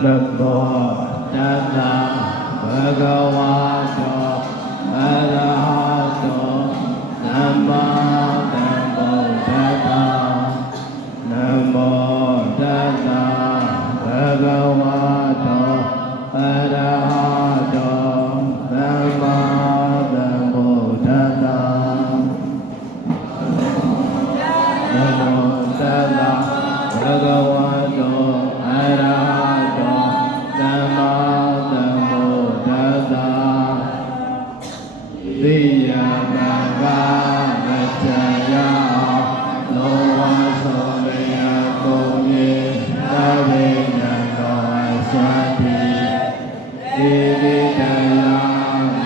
Namo Tassa Bhagavato Arahato Samma Sambuddhassa Namo Tassa Bhagavato Arahato Samma Sambuddhassa Namo Tassa Bhagavato Arahato Samma Sambuddhassa Diyamanga Vajjaya Loha Someya Kumye Navinyango Aswati Diditaya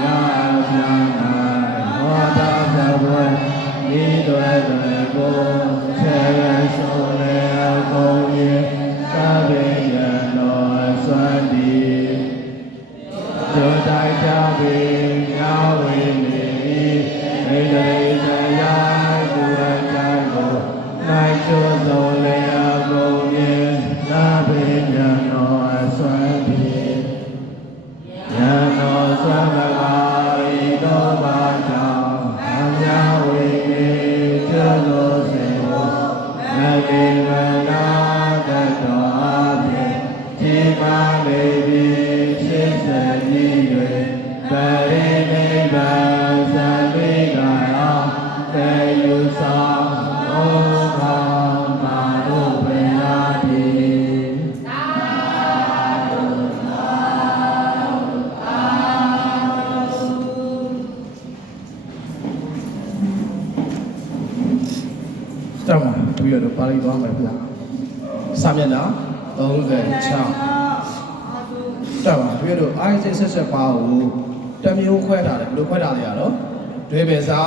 Yasyanai Hota Sabun Nidwe Dwe Go Chaya Someya Kumye Navinyango Aswati Jodai Javi Yahweh Nini Vedai Jaya Pura Jago Nacho Zole Agoye Navinyano Aswati Yano Samagari Dobaja Yahweh Jalo Sevo Nagivana Gato Abye Jima Devi Shishaniwe Parineva Savidaya Teyusa Oka Madhupriyati Stama, we are the Pali Dhamma Plan. Samyana, 36 Stama, we are the ISS Power. တမျိုးခွဲထားတယ်ဘယ်လိုခွဲထားလဲရတော့ဒွေပင်စာ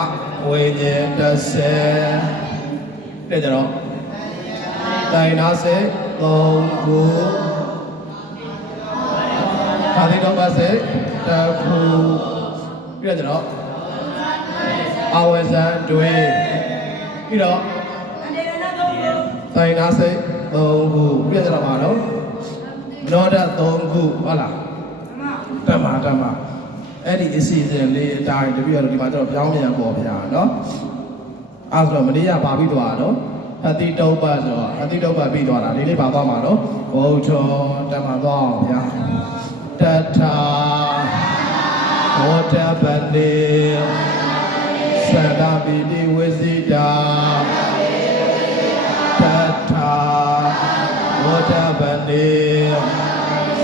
ဝိညာဉ်30တဲ့ကြတော့တိုင်နာစေ3ခုဘာသိတော့ပါစေတခုပြီးတော့အဝဇန်ဒွေပြီးတော့တိုင်နာစေ3ခုပြီးတော့ပါတော့နောဒ3ခုဟုတ်လားတမအဲ့ဒီအစီအစဉ်လေးအတိုင်းတပြည့်တော့ဒီမှာကျွန်တော်ပြောင်းပြန်ပေါ်ပြာနော်အဲ့ဆိုတော့မနေ့ကပါပြီးသွားတော့အတိတုပ္ပဆိုတော့အတိတုပ္ပပြီးသွားတာလေးပါသွားမှာနော်ဘုထောတမသွားအောင်ဗျာတထာဘောဓပတိသန္တာပိတိဝိစိတာတထာဘောဓပတိ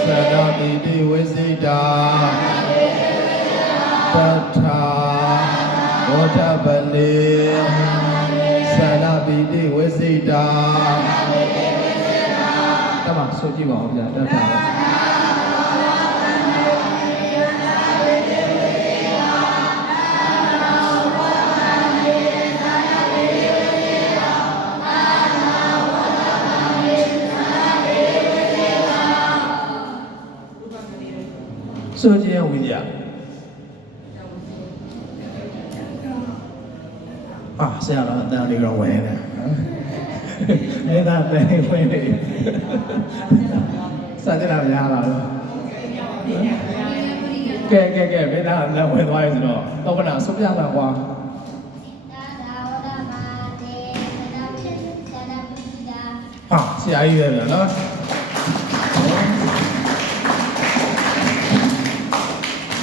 သန္တာပိတိဝိစိတာတထာဘောဓပတိသန္တာပိတိဝိစိတာတမဆိုကြည့်ပါဦးဗျာတထာဆိုကြည့်ဝိညာဉ်ဆရာတော်အတန်လေးတော့ဝဲနေနေသားပဲဝင်နေစတဲ့လာရလာတော့ကဲမင်းသားလည်းဝင်သွားပြီဆိုတော့တော့ဘနာဆုပြတာကွာဟာဆရာကြီးပဲဗျာနော်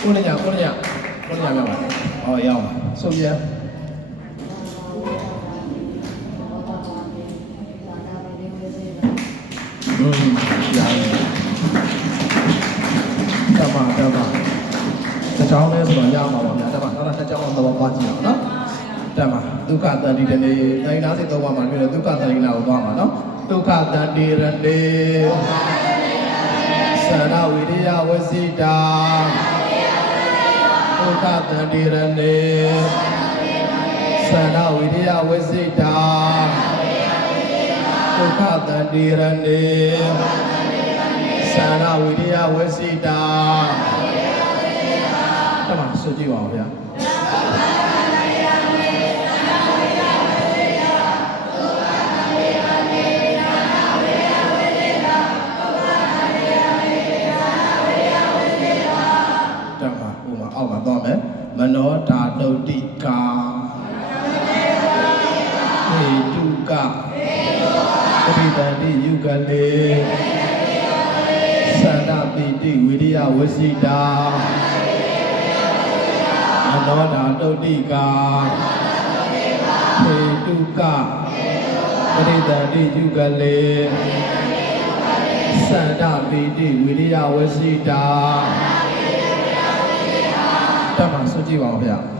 ကိုညပြောပါဟောရောက်ပါဆုပြတချောင်းလဲဆိုတော့ရမှာပါဗျာတမနောက်တစ်ချက်အောင်တော့သွားကြည့်အောင်နော်တမဒုက္ခတန်တိတနေတိုင်းသားစိတ်တော့ပါမှာပြည့်ဒုက္ခတန်တိနာကိုသွားမှာနော်ဒုက္ခတန်တိရနေသန္နာဝိရိယဝစိတာဒုက္ခတန်တိရနေသန္နာဝိရိယဝစိတာဒုက္ခတန်တိရနေသန္နာဝိရိယဝစိတာတမဆိုကြည့်ပါဦးဗျာ သ ပရိသန္တိယုကလေသန္တာပိတိဝိရိယဝစီတာအနောနာတုတ်တိကာခေတုကပရိသန္တိယုကလေသန္တာပိတိဝိရိယဝစီတာတမန်ဆိုကြည့်ပါဦးဗျာ